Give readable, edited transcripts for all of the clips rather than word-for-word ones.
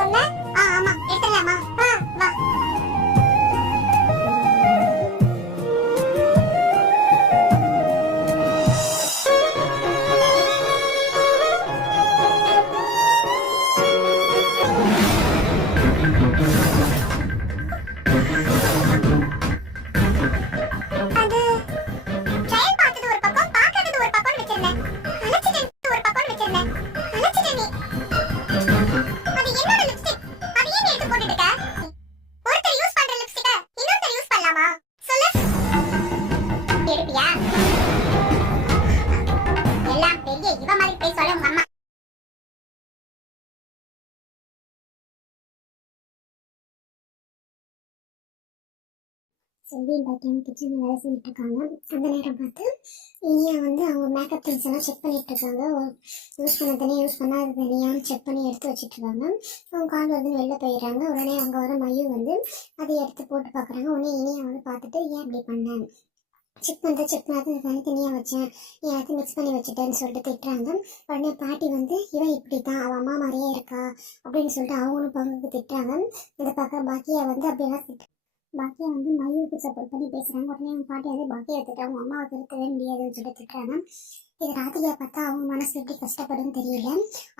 சொன்ன? ஆமா எடுத்துடலாமா? வா வா. அது ட்ரையல் பார்த்தது ஒரு பக்கம், பார்க்காதது ஒரு பக்கம் வச்சிருந்தேன். அழைச்சிட்டேன் ஒரு பக்கம் வச்சிருந்தேன். அழைச்சிட்டேன் நீ. அது என்னோட லிப்ஸ்டிக். அது ஏன் எடுத்து போட்டுட்டு இருக்க? ஒருத்தர் யூஸ் பண்ற லிப்ஸ்டிக்க இன்னொருத்தர் யூஸ் பண்ணலாமா? சொல்லு. எடுப்பியா? எல்லாம் பெரிய இவ மாதிரி போய் சொல்ல உங்க அம்மா. செல்வியும் பாட்டியும் கிச்சனில் வேலை செஞ்சுட்டு இருக்காங்க. அந்த நேரம் பார்த்து இனியா வந்து அவங்க மேக்கப் திங்ஸ் எல்லாம் செக் பண்ணிட்டு இருக்காங்க. யூஸ் பண்ண தனியாக யூஸ் பண்ணாத தனியான்னு செக் பண்ணி எடுத்து வச்சுட்டு இருக்காங்க. அவங்க கால் வந்து வெளில போயிடுறாங்க. உடனே அங்கே வர மையம் வந்து அதை எடுத்து போட்டு பார்க்குறாங்க. உடனே இனியா வந்து பார்த்துட்டு ஏன் இப்படி பண்ணேன், செக் பண்ணாத தனித்தனியாக வச்சேன், நீ எல்லாத்தையும் மிக்ஸ் பண்ணி வச்சுட்டேன்னு சொல்லிட்டு திட்டுறாங்க. உடனே பாட்டி வந்து இவன் இப்படி தான் அவள் அம்மா மாதிரியே இருக்கா அப்படின்னு சொல்லிட்டு அவங்களும் பங்குக்கு திட்டுறாங்க. இதை பார்க்க பாக்கியா வந்து அப்படியெல்லாம் பாக்கியா வந்து மயூருக்கு சப்போர்ட் பண்ணி பேசுறாங்க. உடனே அவங்க பாட்டி வந்து பாக்கியா திட்டுறாங்க, அவங்க அம்மாவை திருத்தவே முடியாதுன்னு சொல்லிட்டு திட்டுறாங்க. இது ராதிகா பார்த்தா அவங்க மனசு எப்படி கஷ்டப்படுன்னு தெரியல.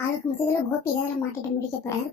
ஆளுக்கு முதல்ல கோபி இதில் மாட்டிட்டு முடிக்க போறாரு.